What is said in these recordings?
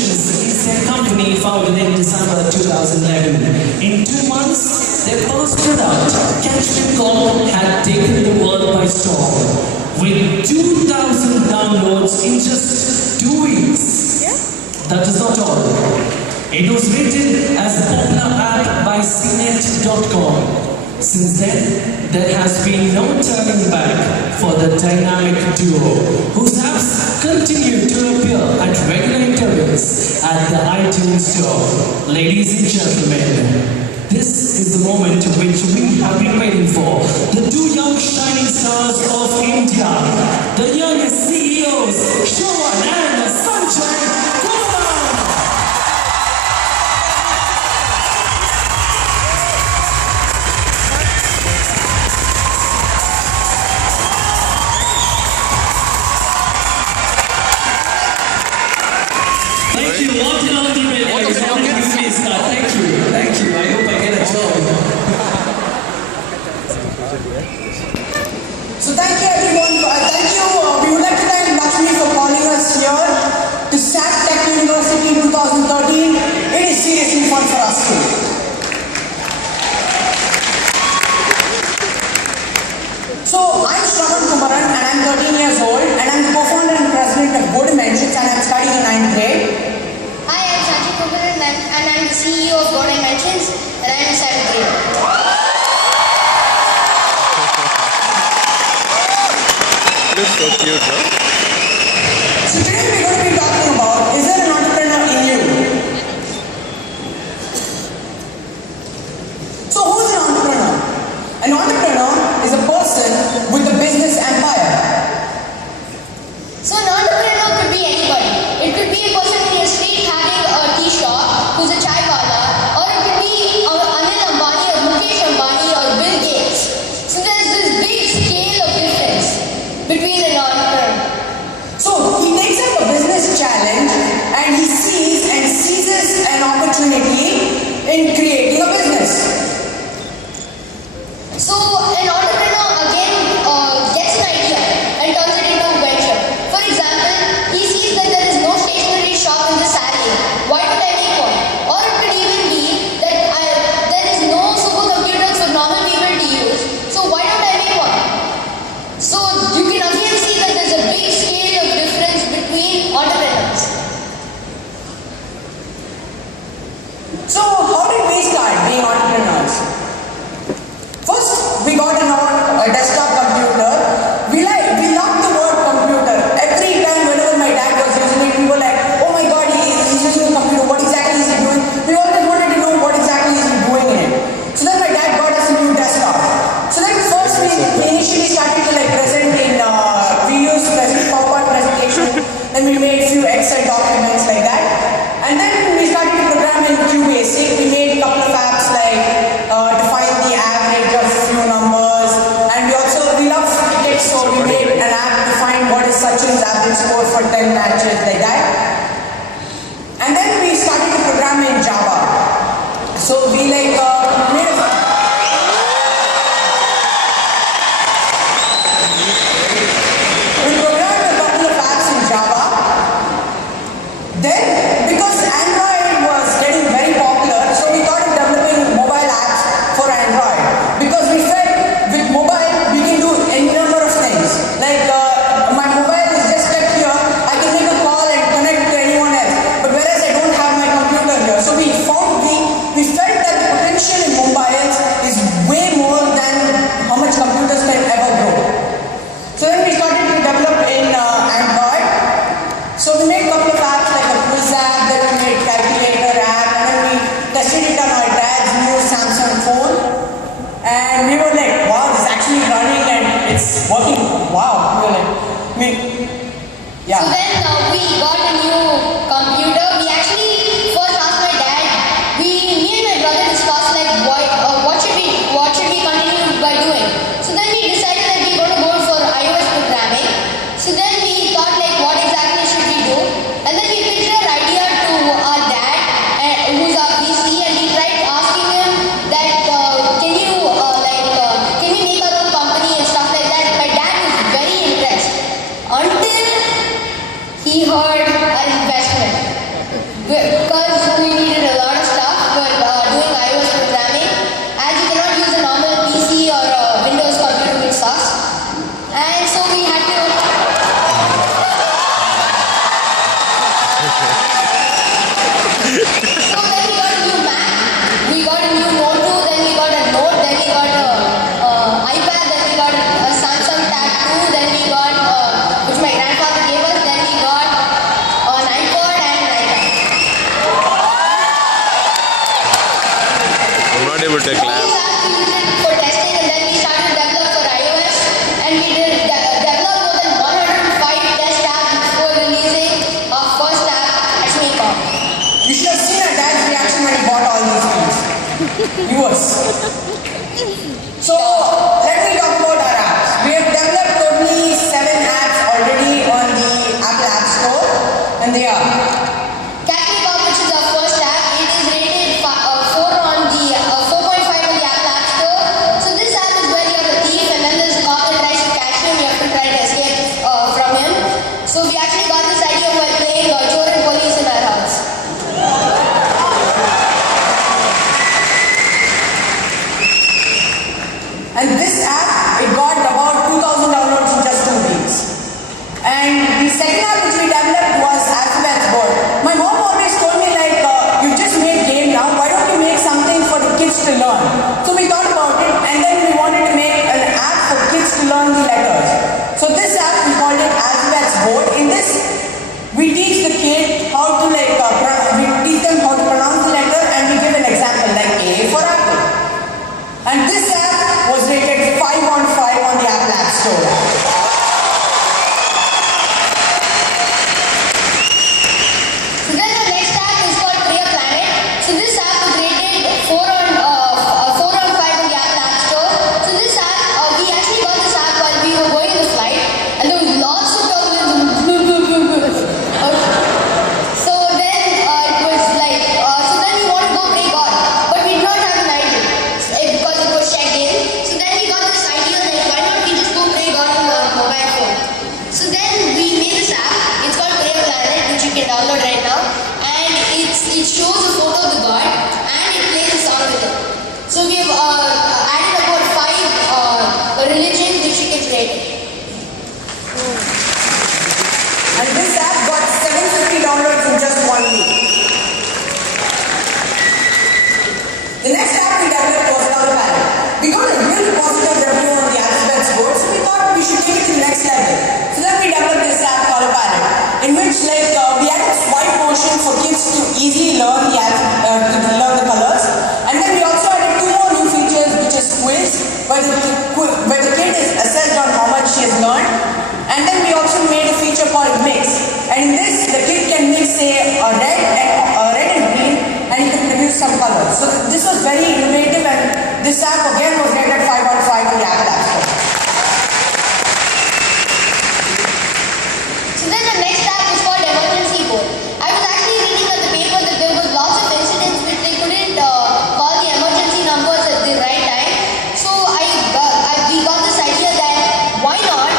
Solutions is their company founded in December 2011. In 2 months, their first product, Catchment Corp, had taken the world by storm. With 2,000 downloads in just 2 weeks. That is not all. It was rated as the popular app by CNET.com. Since then, there has been no turning back for the dynamic duo, whose apps continue to appear at regular intervals at the iTunes Store. Ladies and gentlemen, this is the moment which we have been waiting for. The two young shining stars of India, the youngest CEOs, Shravan and Sanjay. So thank you everyone. We would like to thank Lakshmi for calling us here to SAT Tech University 2013. It is seriously fun for us too. So I'm Shravan Kumaran and I'm 13 years old and I'm the co-founder and president of Go Dimensions and I'm studying in 9th grade. Hi, I'm Sanjay Kumaran and I'm the CEO of Go Dimensions and I'm in 7th grade. So cute, huh? So today we're going to be talking about, is there an entrepreneur in you? So who's an entrepreneur? An entrepreneur is a person with a business empire. So an entrepreneur could be anybody. It could be a person in your street having a tea shop who's a chai wala, or it could be Anil Ambani or Mukesh Ambani or Bill Gates. So there's this big scale of difference between an entrepreneur. So he takes up a business challenge and he seizes an opportunity in creating a business. So an entrepreneur again gets an idea and turns it into a venture. For example, he sees that there is no stationery shop in this alley. Why don't I make one? Or it could even be that there is no supercomputers for normal people to use. So why don't I make one? So you can again see that there's a big scale of difference between entrepreneurs. So how did we start being entrepreneurs? First, we got a desktop computer. We loved the word computer. Every time whenever my dad was using it, we were like, oh my god, he's using a computer. What exactly is he doing? We always wanted to know what exactly is he doing in it. So then my dad got us a new desktop. So then first we initially started to present in, we used PowerPoint presentation, and we made few Excel documents like that. And then we started to program in QBasic. We made a couple of apps to find the average of few numbers. And we love cricket, so we made an app to find what is Sachin's average score for 10 matches like that. And then we started to program in Java. So we made a Then, because Android was getting very popular, so we started developing mobile apps for Android. Because we felt with mobile, we can do any number of things. Like, my mobile is just kept here, I can make a call and connect to anyone else. But whereas I don't have my computer here. So we felt that the potential in mobiles is way more than how much computers can ever grow. So then we started to develop in Android. So we made a couple of apps like a quiz app, then we made calculator app, and then we tested it on our dad's new Samsung phone. And we were like, wow, this is actually running and it's working. Wow. We were like, yeah. So then we got a new computer. We actually first asked my dad. Me and my brother discussed what should we continue by doing. So then we decided that we're going to go for iOS programming. So then we thought what exactly should we do? And then we pitched our idea to our dad, who's our VC, and we tried asking him that can we make our own company and stuff like that. My dad was very impressed. Until good All clap. these apps we used it for testing, and then we started to develop for iOS, and we did develop more than 105 test apps before releasing our first app at Sneaker. You should have seen our dad's reaction when he bought all these things. Viewers. So, let me talk about our apps. We have developed totally 7 apps already on the Apple App Store, and they are Catch Me Cop, which is our first app, it is rated 4 on the 4.5 on the Apple App Store. So this app is where you have a thief, and then there's a cop that tries to catch you, and you have to try to escape from him. So we actually got this idea while playing Chor and Police in our house. And this app, it got about 2,000 downloads in just 2 weeks. And the second app which we developed was Alphabet's Board. My mom always told me like, you just made game now, why don't you make something for the kids to learn? So we thought about it, and then we wanted to make an app for kids to learn the letters. So this app, we called it Alphabet's Board. In this, we teach the kid how to we teach them how to pronounce the letter, and we give an example like A for apple. And this app was rated 5 on 5 on the Apple App Store. So then the next app is called Priya Planet. So this app was rated 4 on 5 on the Apple App Store. So this app, we actually got this app while we were going on the flight, and there was lots of turbulence. So then it was like, so then we wanted to go play God, but we did not have an idea because it was checked in. So then we got this idea like, why not we just go play God on the mobile phone? So then we made this app. It's called Prayer Planet, which you can download right now, and it shows a photo of the God and it plays a song with it. So we've added about 5 religions which you can rate. And this app got 750 downloads in just 1 week. The next app we developed was Colorpad. We got a really positive review on the Alphabet's Board, so we thought we should take it to the next level. So then we developed this app Colorpad, in which we added swipe motion for kids to easily learn the colors. And then we also added 2 more new features, which is quiz, where the kid is assessed on how much she has learned. And then we also made a feature called Mix. And in this, the kid can mix, say, red and green, and he can produce some colors. So this was very innovative, and this app again was rated 5 on 5 on the Apple App Store. So then the next app is called Emergency Board. I was actually reading on the paper that there was lots of incidents which they couldn't call the emergency numbers at the right time. So we got this idea that why not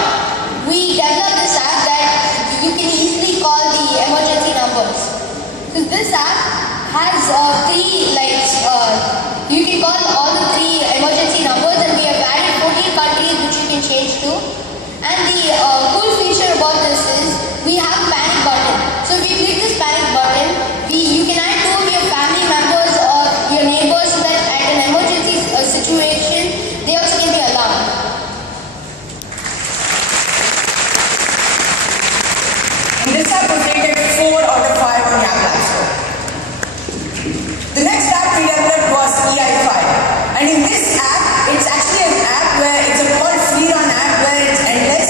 we develop this app that you can easily call the emergency numbers. So this app has 3 you can call all the 3 emergency numbers, and we have added 14 countries which you can change to. And the cool feature about this is we have a panic button. So if you click this panic button, you can add 2 of your family members or your neighbors so that at an emergency situation, they also can be alarmed. And this app was rated 4 out of 5 on the Apple App Store. The next app we developed was EI5. And in this app, it's actually an app where it's a called free run app where it's endless.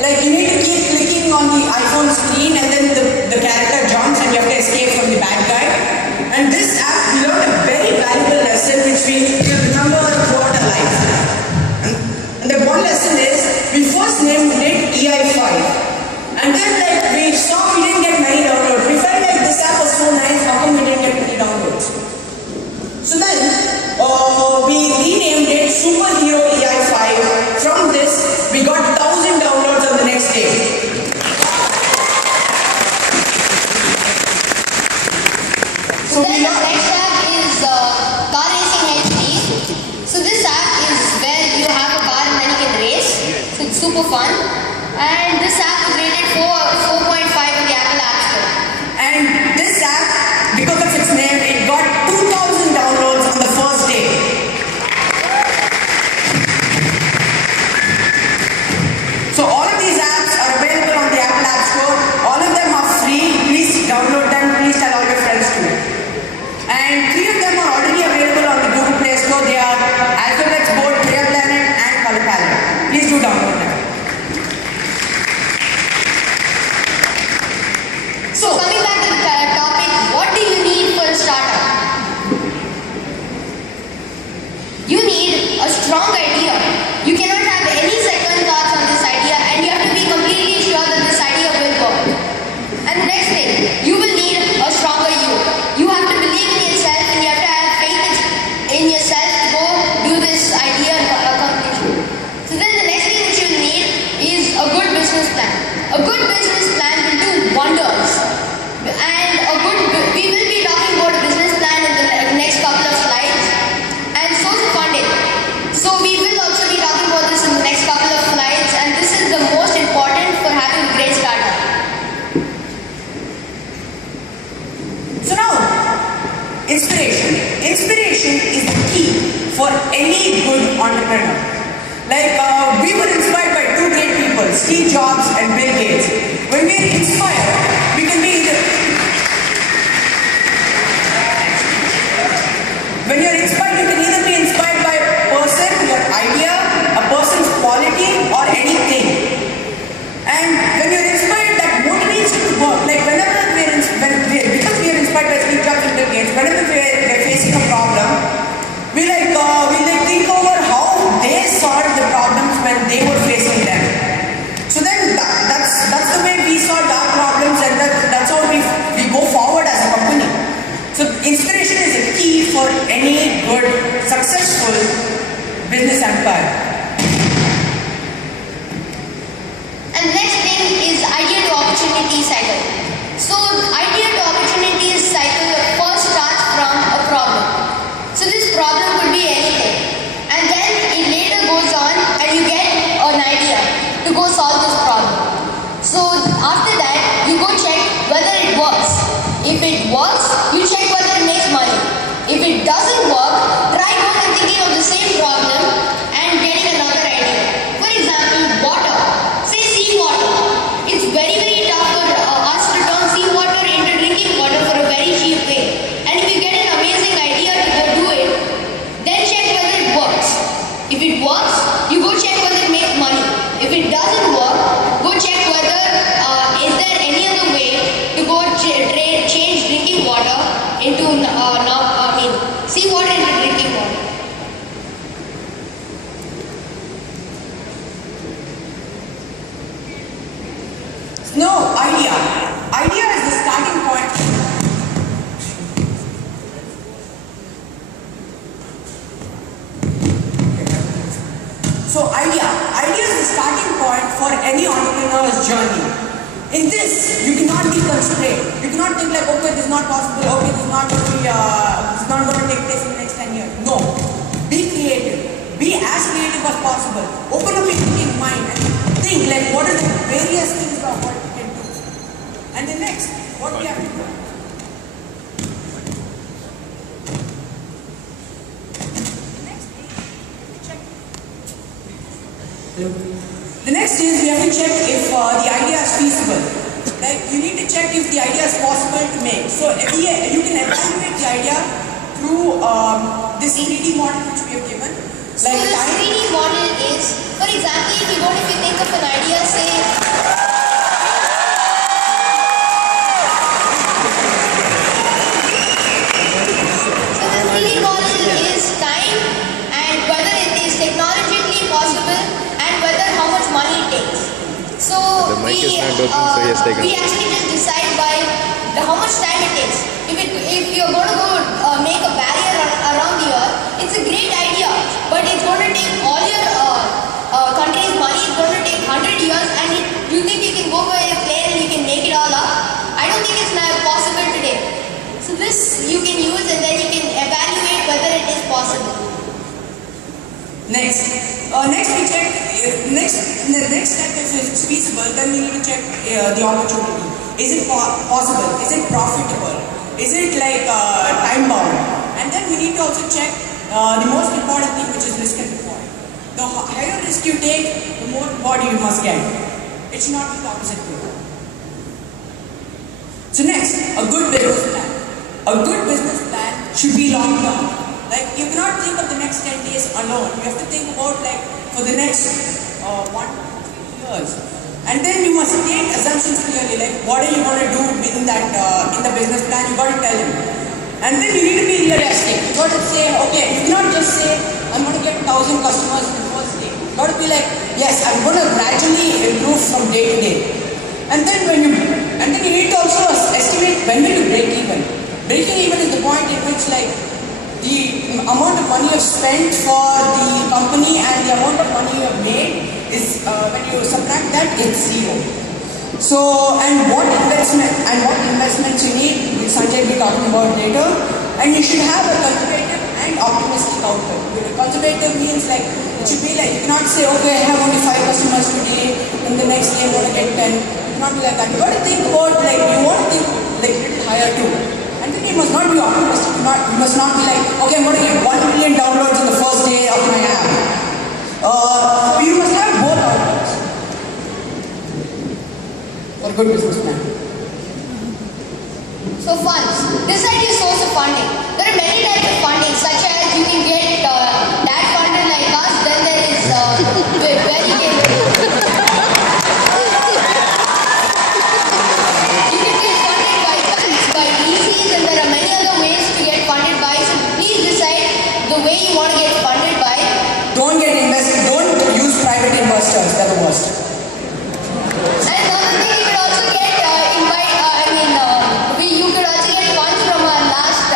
Like you need to keep clicking on the iPhone screen, and then the character jumps and you have to escape from the bad guy. And this app, we learned a very valuable lesson which we remember throughout our life. And the one lesson is, we first named it EI5. And then we saw we didn't get many downloads. We felt like this app was so nice, how come we didn't get many downloads? So then we renamed it Superhero EI5. From this, we got 1,000 downloads on the next day. So then the next app is Car Racing HD. So this app is where you have a car and then you can race. So it's super fun. And this app is rated 4.5 on the Apple App Store. And this app, because of its name, it got 2,000 downloads on the first day. So all of these apps are available on the Apple App Store. All of them are free. Please download them. Please tell all your friends too. And 3 of them are already available on the Google Play Store. They Inspiration. Inspiration is the key for any good entrepreneur. Like we were inspired by two great people, Steve Jobs and Bill Gates. When we are inspired, we can be either. When you are inspired, you can either be inspired by a person, your idea, a person's quality, or anything. And when you are inspired, that motivates you to work. Like whenever because we are inspired by Steve Jobs and Bill Gates, whenever we are facing a problem, we think over how they solved the problems when they were facing them. So then that's the way we solve our problems, and that's how we go forward as a company. So inspiration is a key for any good, successful business empire. And next thing is idea to opportunity cycle. So idea to opportunity cycle first starts from a problem. So this problem could be anything, and then it later goes on and you get an idea to go solve this problem. So after that you go check whether it works. If it works, you check whether it makes money. If it doesn't work, try going and thinking of the same problem and getting another idea. For example, water. Say seawater. It's very tough for us to turn seawater into drinking water for a very cheap way. And if you get an amazing idea to go do it, then check whether it works. If it works, you go check whether it makes money. If it doesn't work, go check whether is there any other way to go change drinking water into seawater into drinking water. No, idea. Idea is the starting point. So idea is the starting point for any entrepreneur's journey. In this, you cannot be constrained. You cannot think like, okay, this is not possible. Okay, this is not going to take place in the next 10 years. No. Be creative. Be as creative as possible. Open up your thinking mind and think like, what are the various things of what you can do. And the next, what we have to do. The next is we have to check if the idea is feasible. Like you need to check if the idea is possible to make. So you can evaluate the idea through this 3D model which we have given. So this 3D model is, for example, if you think of an idea, say. So the 3D model is time and whether it is technologically possible and whether how much money it takes. So The mic is not open, so he has taken we it. actually just decide by how much time it takes. If you're going to go make a barrier around the earth, it's a great idea, but it's going to take all your country's money. It's going to take 100 years, and you think you can go by a plane and you can make it all up? I don't think it's now possible today. So this you can use, and then you can evaluate whether it is possible. Next we check. The next step if it's feasible, then we need to check the opportunity. Is it possible? Is it profitable? Is it like time bound? And then we need to also check the most important thing, which is risk and reward. The higher risk you take, the more reward you must get. It should not be the opposite way. So next, a good business plan. A good business plan should be long term. Like you cannot think of the next 10 days alone. You have to think about like for the next 1 to 3 years. And then you must state assumptions clearly, like what are you going to do in that in the business plan. You got to tell him. And then you need to be realistic. You got to say, okay, you cannot just say I'm going to get 1,000 customers in the first day. You got to be like, yes, I'm going to gradually improve from day to day. And then you need to also estimate when will you break even. Breaking even is the point in which like the amount of money you've spent for the company and the amount of money you have made is when you subtract that, it's zero. So, and what investments you need, which Sanjay will be talking about later. And you should have a conservative and optimistic outlook. Conservative means like, it should be like, you cannot say, okay, I have only 5 customers today, and the next day I'm going to get 10. You cannot be like that. You got to think about like, you want to think like a little higher too. And then you must not be optimistic. good businessman. So funds. Decide your source of funding. There are many types of funding, such as you can get that funded like us. Then there is very you can get funded by banks, by VCs, and there are many other ways to get funded by. So please decide the way you want to get funded by. Don't get invested. Don't use private investors. They're the worst. And another thing, you could also get you could also get funds from our last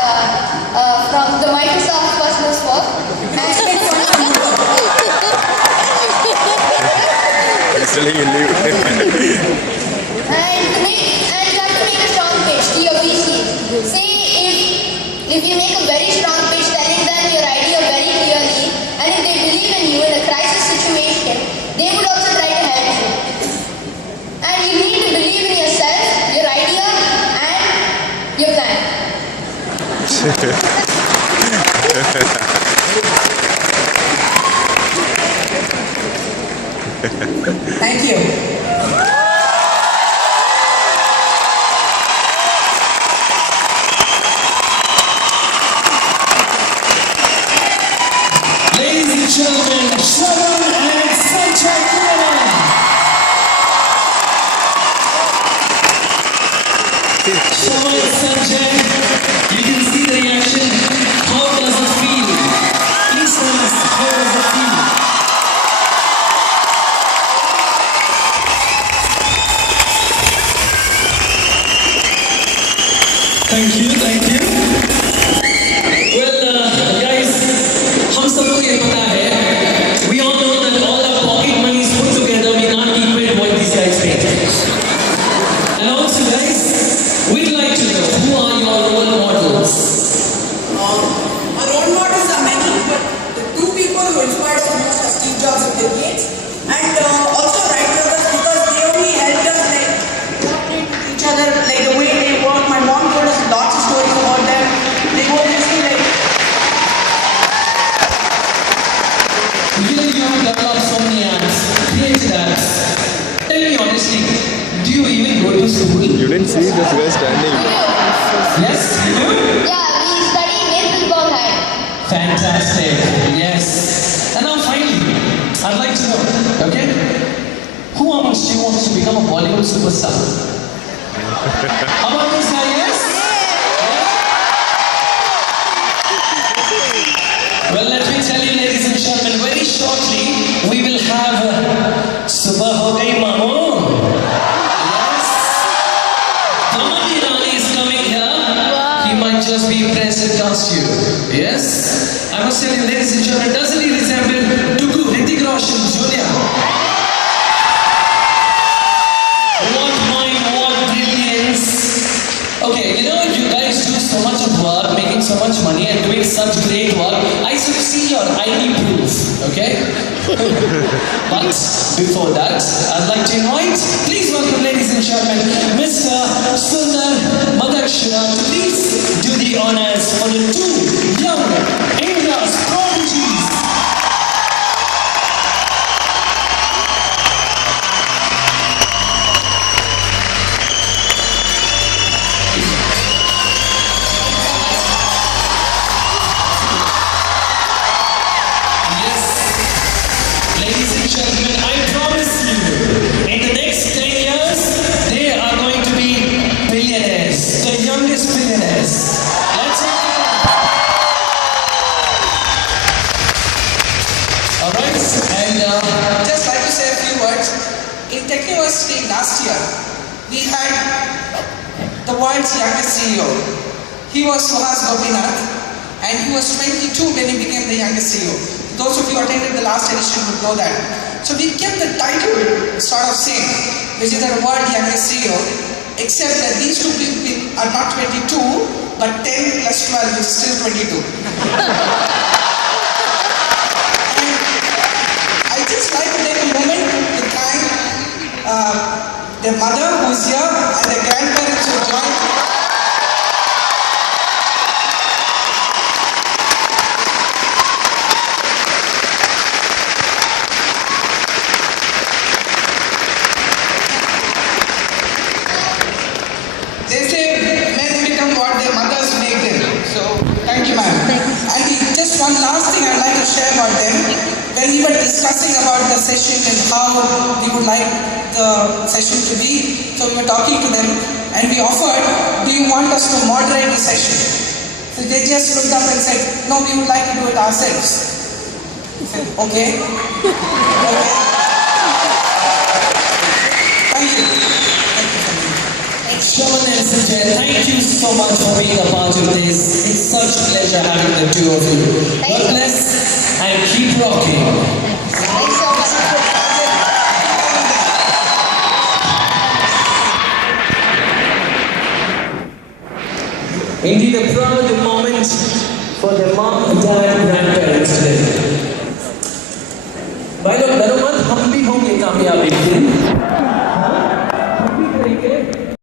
from the Microsoft Personal Swap. He's telling you leave. And you have to make a strong pitch to your VCs. Say if you make a very strong pitch telling them your idea very clearly, and if they believe in you in a crisis situation, they would also try to help you. And you need to believe in yourself, your idea, and your plan. Thank you. Ladies and gentlemen, Shravan and Sanjay Kumar. Shravan and Sanjay, you can see the reaction. How does it feel? Please tell us, how does it feel? Thank you, thank you. Well, guys, हम सबको ये पता है. We all know that all our pocket money is put together. We can't equate what these guys make. And also, guys, we'd like to know who are your role models. Our role models are many, but the two people who inspired us most are Steve Jobs and Bill Gates, and also Wright brothers, because they only helped us each other, like the way they work. My mom told us lots of stories about them. They were basically like. You develop so many apps, created apps. Tell me honestly, do you even go to school? You didn't see this guy standing. Yes, you do? Yeah, we study in Naples High. Fantastic. Yes. And now finally, I'd like to know, okay? Who amongst you wants to become a Bollywood superstar? How about this guy, yes? Well, let me tell you, ladies and gentlemen, very shortly, we will have Subah Ho Gayi Mamo. Yes. Daman Irani is coming here. He might just be impressed in costume. Yes. I must tell you, ladies and gentlemen, doesn't he resemble Dugu, Hrithik Roshan Jr.? What mind, what brilliance. Okay, you know, you guys do so much of work, making so much money and doing such great work. I should see your ID proof, okay? But before that, I'd like to invite, please welcome, ladies and gentlemen, Mr. Sundar Madakshara to please do the honors for the two young India's prodigies. Yes, ladies and gentlemen, I promise you, in the next 10 years, they are going to be billionaires, the youngest billionaires. Let's hear it. All right, and Just like to say a few words. In Tech University last year, we had the world's youngest CEO. He was Suhas Gopinath, and he was 22 when he became the youngest CEO. Those of you who attended the last edition would know that. So we kept the title sort of same, which is the world youngest CEO, except that these two people are not 22, but 10 plus 12, which is still 22. I just like to take a moment to thank their mother who's here and their grandparents who joined. when we were discussing about the session and how we would like the session to be, so we were talking to them and we offered, do you want us to moderate the session? So they just looked up and said, no, we would like to do it ourselves. I said, okay. Okay. Thank you. Shravan and Sujay, thank you so much for being a part of this. It's such a pleasure having the two of you. God bless and keep rocking. Thanks so much. Indeed, a proud